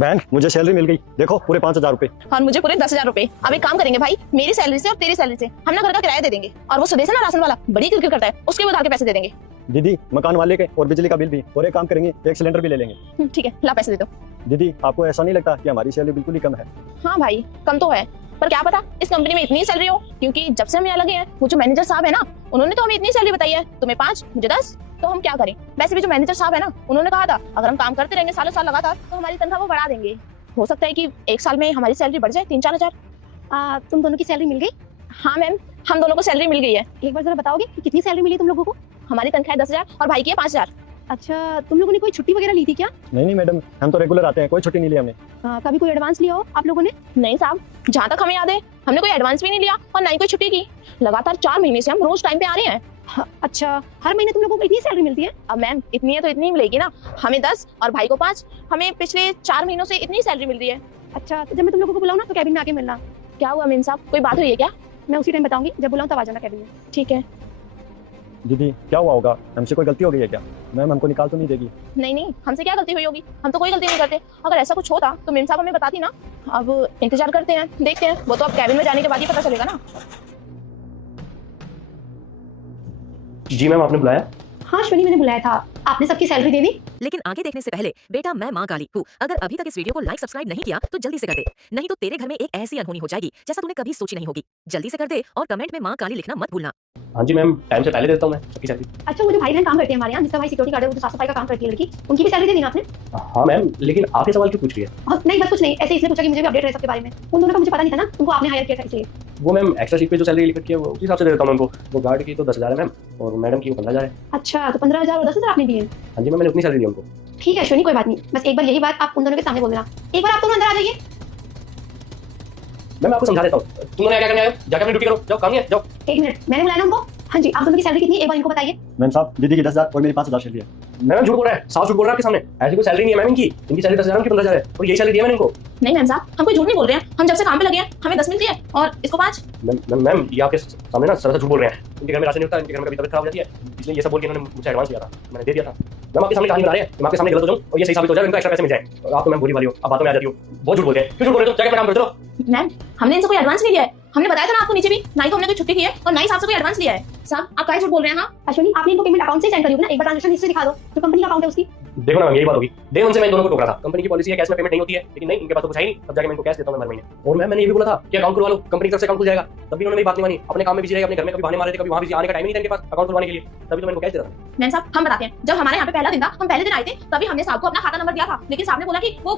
बहन मुझे सैलरी मिल गई, देखो पूरे 5,000 रुपए। और मुझे पूरे 10,000 रुपए। अब एक काम करेंगे भाई, मेरी सैलरी से और तेरी सैलरी से हम ना घर का किराया दे देंगे, और वो सुदेश है ना राशन वाला, बड़ी किरकिर करता है, उसके भी उधार के पैसे दे देंगे। दीदी मकान वाले के और बिजली का बिल भी, और एक काम करेंगे एक सिलेंडर भी ले लेंगे। ठीक है, ला पैसे दे दो। दीदी आपको ऐसा नहीं लगता कि हमारी सैलरी बिल्कुल ही कम है? हाँ भाई, कम तो है, पर क्या पता इस कंपनी में इतनी सैलरी हो, क्योंकि जब से हम यहाँ लगे हैं वो जो मैनेजर साहब है ना, उन्होंने तो हमें इतनी सैलरी बताई है, तुम्हें 5 मुझे 10, तो हम क्या करें। वैसे भी जो मैनेजर साहब है ना, उन्होंने कहा था अगर हम काम करते रहेंगे सालों साल लगातार तो हमारी तनख्वाह वो बढ़ा देंगे। हो सकता है कि एक साल में हमारी सैलरी बढ़ जाए 3-4 हजार। तुम दोनों की सैलरी मिल गई? हाँ मैम, हम दोनों को सैलरी मिल गई है। एक बार जरा बताओगे कि कितनी सैलरी मिली तुम लोगों को? हमारी तनख्वाह 10,000 और भाई की है 5,000। अच्छा, तुम लोगों ने कोई छुट्टी वगैरह ली थी क्या? नहीं मैडम, हम तो रेगुलर आते हैं, कोई छुट्टी नहीं ली हमने। कभी कोई एडवांस लिया हो आप लोगों ने? नहीं साहब, जहाँ तक हमें याद है हमने कोई एडवांस भी नहीं लिया और ना ही कोई छुट्टी की। लगातार 4 महीने से हम रोज टाइम पे आ रहे हैं। अच्छा, हर महीने तुम लोगों को इतनी सैलरी मिलती है? अब मैम इतनी है तो इतनी मिलेगी ना, हमें 10 और भाई को 5। हमें पिछले 4 महीनों से इतनी सैलरी मिल रही है। अच्छा, तो जब मैं तुम लोगों को बुलाऊं ना तो कैबिन में आके मिलना। क्या हुआ मीन साहब, कोई बात हुई है क्या? मैं उसी टाइम बताऊंगी, जब बुलाऊं तब आ जाना कैबिन में। ठीक है। दीदी क्या हुआ होगा, हमसे कोई गलती हो गई है क्या? मैम हमको निकाल तो नहीं देगी? नहीं नहीं, हमसे क्या गलती हुई होगी, हम तो कोई गलती नहीं करते। अगर ऐसा कुछ होता तो मेम साहब हमें बताती ना। अब इंतजार करते हैं, देखते हैं, वो तो अब कैबिन में जाने के बाद ही पता चलेगा ना। जी मैम, आपने बुलाया? हाँ अश्विनी, मैंने बुलाया था। आपने सबकी सैलरी दे दी? लेकिन आगे देखने से पहले बेटा, मैं माँ काली हूँ। अगर अभी तक इस वीडियो को लाइक सब्सक्राइब नहीं किया तो जल्दी से कर दे, नहीं तो तेरे घर में एक ऐसी अनहोनी हो जाएगी जैसा तूने कभी सोची नहीं होगी। जल्दी से कर दे और कमेंट में माँ काली लिखना मत भूलना। हाँ जी मैम, टाइम से पहले देता हूँ मैं सबकी सैलरी। अच्छा, वो जो भाई बहन काम करते हैं हमारे यहाँ, जिसका भाई सिक्योरिटी गार्ड है, वो जो साफ सफाई का काम करती है लड़की, उनकी भी सैलरी दे दी ना आपने? हाँ मैम, लेकिन आप ये सवाल क्यों पूछ रही है? नहीं बस कुछ नहीं, ऐसे इसलिए पूछा कि मुझे भी अपडेट रहे सबके बारे में। उन दोनों का मुझे पता नहीं था ना, उनको आपने हायर किया था इसलिए। वो मैम एक्स्ट्रा शीट पे जो सैलरी लिखी है वो उस हिसाब से दे देता हूँ उनको। वो गार्ड की तो 10,000 है मैम, और मैडम की वो 15,000 है। अच्छा, तो 15,000 और 10,000 आपने दिए? हाँ जी मैम, मैंने उतनी सैलरी दी उनको। ठीक है अश्विनी, कोई बात नहीं, बस एक बार यही बात आप उन दोनों के सामने बोल देना। एक बार आप दोनों अंदर आ जाइए। मैं आपको समझा देता हूँ, तुम दोनों क्या करने आए हो? जाकर अपनी ड्यूटी करो, जाओ, काम नहीं है, जाओ। 1 मिनट, मैंने बुलाया ना उनको। हाँ जी, आप दोनों की सैलरी कितनी है एक बार इनको बताइए। मैम साहब दीदी की 10,000 और मेरी 5,000 सैलरी है। मैम झूठ बोल रहा है, साफ झूठ बोल रहा है आपके सामने। ऐसी कोई सैलरी नहीं है मैम इनकी सैलरी 10,000 उनकी 15,000 है, और यही सैलरी दी है मैंने इनको। नहीं मैम साहब, हम कोई झूठ नहीं बोल रहे हैं। हम जब से काम पे लगे हैं हमें 10 मिलती है और इसको 5। मैम ये आपके सामने ना सर झूठ बोल रहे हैं। इनके घर में राशन नहीं होता, इनके घर में कभी तबियत खराब हो जाती है, इसलिए ये सब बोल के इन्होंने मुझे एडवांस लिया था, मैंने दे दिया था। मैम आपके सामने कहानी बना रहे हैं, मैं आपके सामने गलत हो जाऊँ और ये सही साबित हो जाए, इनको एक्स्ट्रा पैसे मिल जाए। और आप तो मैम बुरी वाली हो, आप बातों में आ जाती हो, बहुत झूठ बोलते हैं। क्यों झूठ बोल रहे हो? जाके अपना काम करो। चलो मैम, हमने इनसे कोई एडवांस नहीं लिया है, हमने बताया था ना आपको नीचे भी, ना ही तो हमने कोई छुट्टी की है और ना ही साहब से कोई एडवांस लिया है। साहब आप काहे झूठ बोल रहे हैं? हाँ अश्विनी, आपने इनको पेमेंट अकाउंट से सेंड करी होगी ना, एक बार ट्रांजैक्शन हिस्ट्री दिखा दो, जो कंपनी का अकाउंट है उसकी। देखो ना मैम, यही बात होगी। डे 1 से मैं दोनों को टोक रहा था, कंपनी की पॉलिसी है कैश में पेमेंट नहीं होती है, लेकिन नहीं, इनके पास तो कुछ है ही नहीं, तब जाके मैं इनको कैश देता हूं हर महीने। और मैंने ये भी बोला था कि अकाउंट खुलवा लो, कंपनी की तरफ से अकाउंट खुल जाएगा, तब भी उन्होंने मेरी बात नहीं मानी। अपने काम में बिजी रहे, अपने घर में कभी बहाने मारे थे, कभी वहां बिजी, आने का टाइम नहीं था इनके पास अकाउंट खुलवाने के लिए, तभी तो मैं इनको कैश दे रहा था। मैम साहब हम बताते हैं, जब हमारे यहाँ पे पहला दिन था, हम पहले दिन आए थे, तभी हमने साहब को अपना खाता नंबर दिया था, लेकिन साहब ने बोला कि वो